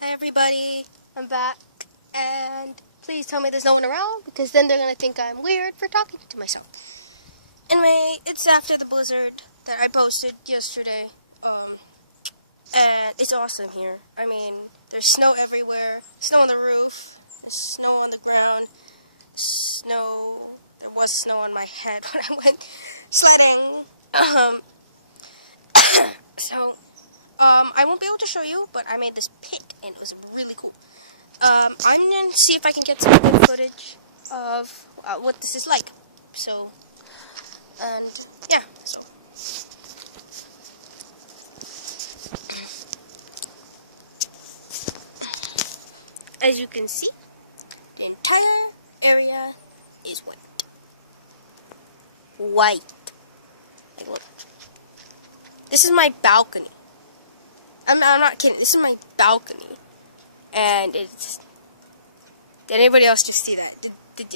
Hey everybody, I'm back, and please tell me there's no one around, because then they're going to think I'm weird for talking to myself. Anyway, it's after the blizzard that I posted yesterday, and it's awesome here. I mean, there's snow everywhere, snow on the roof, snow on the ground, there was snow on my head when I went sledding. I won't be able to show you, but I made this pit, and it was really cool. I'm going to see if I can get some good footage of what this is like. So, and yeah, so. As you can see, the entire area is white. White. Like, look. This is my balcony. I'm not kidding. This is my balcony. And it's... Did anybody else just see that? Did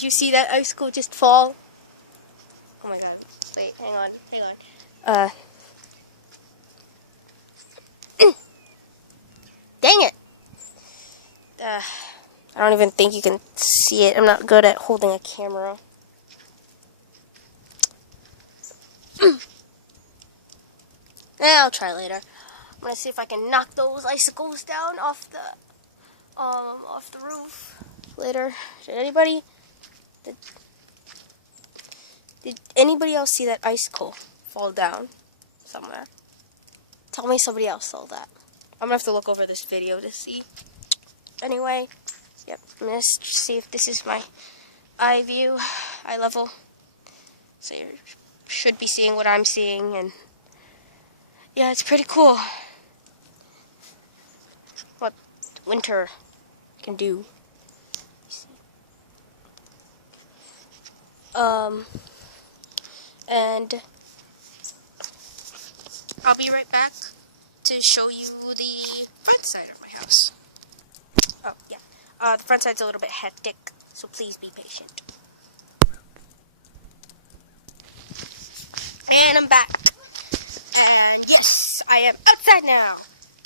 you see that icicle just fall? Oh my god. Wait, hang on. Dang it. I don't even think you can see it. I'm not good at holding a camera. I'll try later. I'm gonna see if I can knock those icicles down off the roof later. Did anybody else see that icicle fall down somewhere? Tell me somebody else saw that. I'm gonna have to look over this video to see. Anyway, yep, I'm gonna see if this is my eye view, eye level. So you should be seeing what I'm seeing, and yeah, it's pretty cool. What winter can do. And I'll be right back to show you the front side of my house. Oh, yeah. The front side's a little bit hectic, so please be patient. And I'm back. And yes, I am outside now.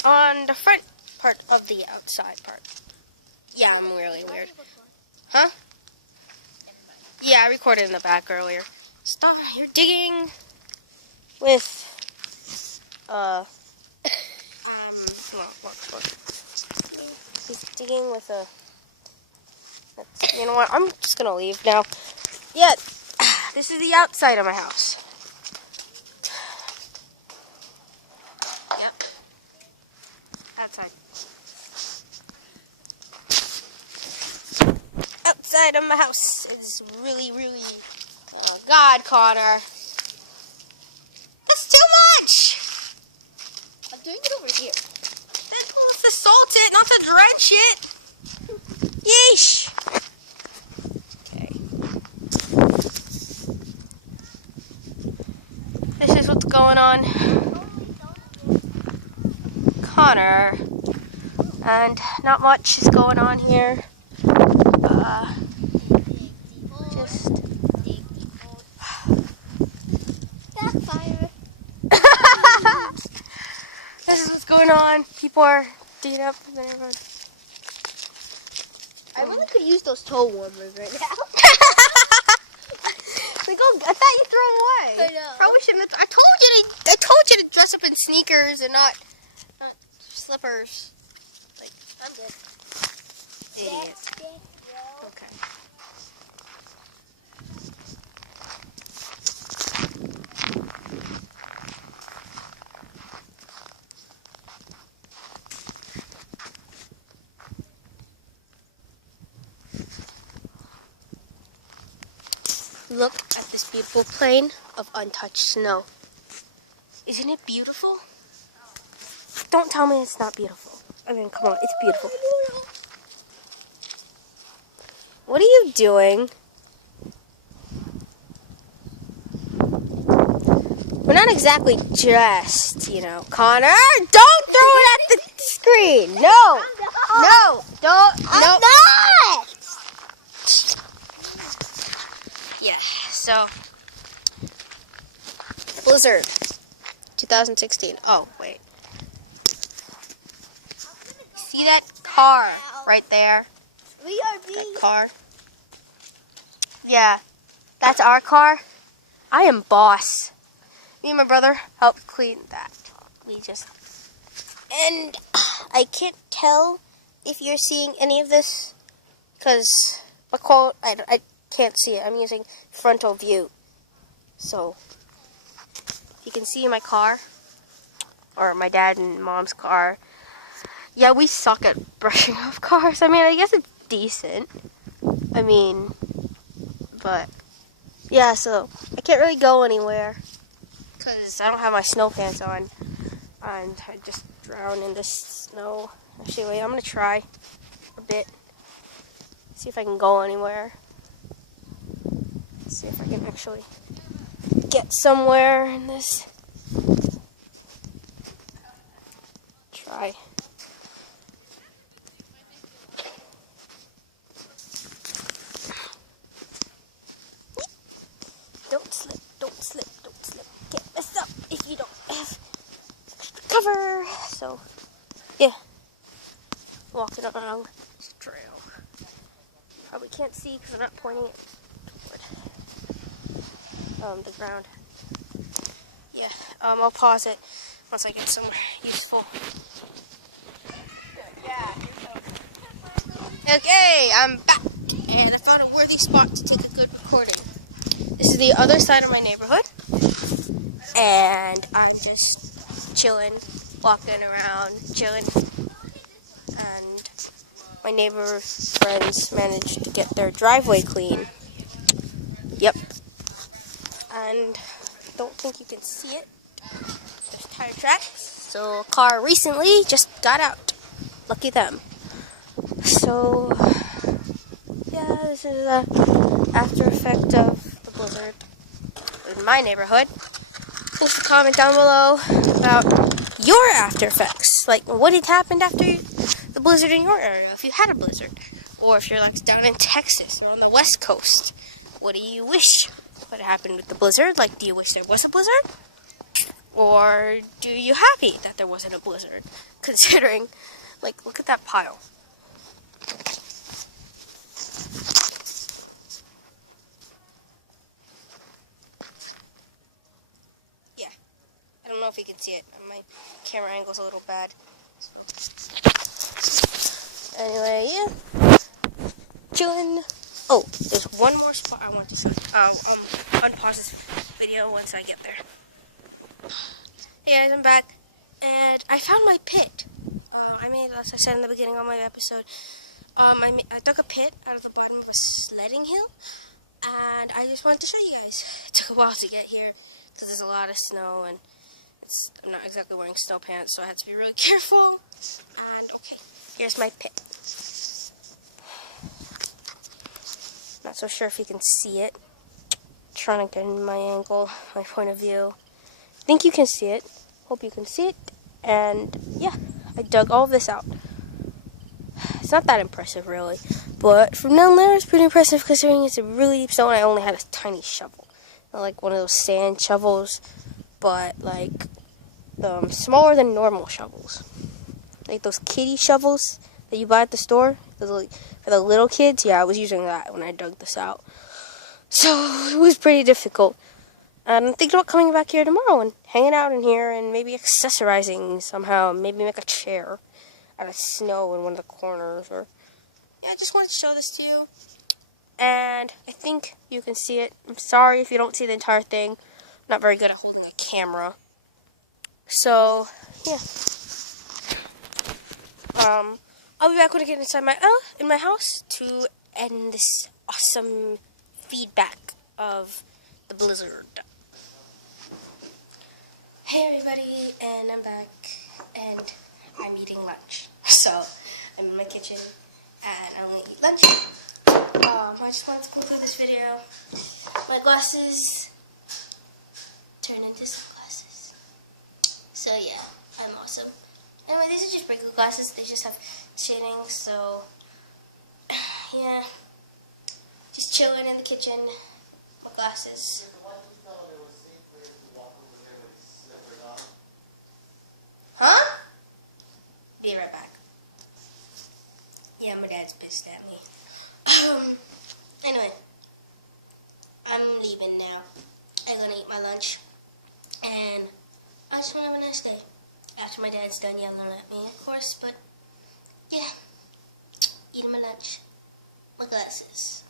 On the front part of the outside part. Yeah, I'm really weird. Huh? Yeah, I recorded in the back earlier. Stop, you're digging with, look. He's digging with a, you know what, I'm just gonna leave now. Yeah, this is the outside of my house. Yep. Outside. Outside of my house is really, oh God, Connor. That's too much! I'm doing it over here. Then let's to salt it, not to drench it. Yeesh. Okay. This is what's going on. Connor. And not much is going on here. Just that fire. This is what's going on. People are digging up the neighborhood. I really could use those toe warmers right now. Like, oh, I thought you threw them away. I know. Probably shouldn't have. I told you to dress up in sneakers and not slippers. Like, I'm good. Idiot. Okay. Look at this beautiful plain of untouched snow. Isn't it beautiful? Don't tell me it's not beautiful. I mean, come on, it's beautiful. What are you doing? We're not exactly dressed, you know. Connor, don't throw it at the screen. No, don't. I'm not. Yeah, so blizzard 2016. Oh, wait. See that car right there? BRB. That car. Yeah, that's our car. I am boss. Me and my brother helped clean that. And I can't tell if you're seeing any of this because I can't see it. I'm using frontal view. So you can see my car or my dad and mom's car. Yeah, we suck at brushing off cars. I mean, I guess it's decent. I mean, but yeah, so I can't really go anywhere because I don't have my snow pants on. And I just drown in this snow. Actually, wait, I'm gonna try a bit. See if I can go anywhere. See if I can actually get somewhere in this. Try. Don't slip, don't slip, don't slip. Get messed up if you don't have extra cover. So, yeah. Walking along this trail. Probably can't see because I'm not pointing it toward the ground. Yeah, I'll pause it once I get somewhere useful. Okay, I'm back, and I found a worthy spot to take a good recording. This is the other side of my neighborhood, and I'm just chilling, walking around, chilling, and my neighbor friends managed to get their driveway clean. Yep. And I don't think you can see it. There's tire tracks. So a car recently just got out. Lucky them. So yeah, this is a after effect of the blizzard in my neighborhood. Leave a comment down below about your after effects. Like what had happened after the blizzard in your area, if you had a blizzard. Or if you're like down in Texas or on the West Coast. What do you wish would happen with the blizzard? Like, do you wish there was a blizzard? Or do you happy that there wasn't a blizzard? Considering, like, look at that pile. Yeah. I don't know if you can see it. My camera angle's a little bad. Anyway, yeah. Chilling. Oh, there's one more spot I want to see. Unpause this video once I get there. Hey guys, I'm back, and I found my pit. I made, as I said in the beginning of my episode, I dug a pit out of the bottom of a sledding hill, and I just wanted to show you guys. It took a while to get here, because there's a lot of snow, and I'm not exactly wearing snow pants, so I had to be really careful. And, okay, here's my pit. Not so sure if you can see it. Trying to get in my angle, my point of view. I think you can see it. Hope you can see it. And yeah, I dug all of this out. It's not that impressive really, but from down there it's pretty impressive considering it's a really deep snow and I only had a tiny shovel. Not like one of those sand shovels, but like smaller than normal shovels. Like those kiddie shovels that you buy at the store. Those, like, for the little kids. Yeah, I was using that when I dug this out. So it was pretty difficult. And I'm thinking about coming back here tomorrow and hanging out in here and maybe accessorizing somehow. Maybe make a chair out of snow in one of the corners. Or yeah, I just wanted to show this to you. And I think you can see it. I'm sorry if you don't see the entire thing. I'm not very good at holding a camera. So, yeah. I'll be back when I get inside in my house to end this awesome feedback of the blizzard. Hey everybody, and I'm back, and I'm eating lunch. So, I'm in my kitchen, and I'm gonna eat lunch. I just wanted to go through this video. My glasses turn into sunglasses. So yeah, I'm awesome. Anyway, these are just regular glasses. They just have shading, so yeah. Just chilling in the kitchen. My glasses. Huh? Be right back. Yeah, my dad's pissed at me. Anyway, I'm leaving now. I'm gonna eat my lunch. And I just want to have a nice day. After my dad's done yelling at me, of course, but yeah. Eating my lunch. My glasses.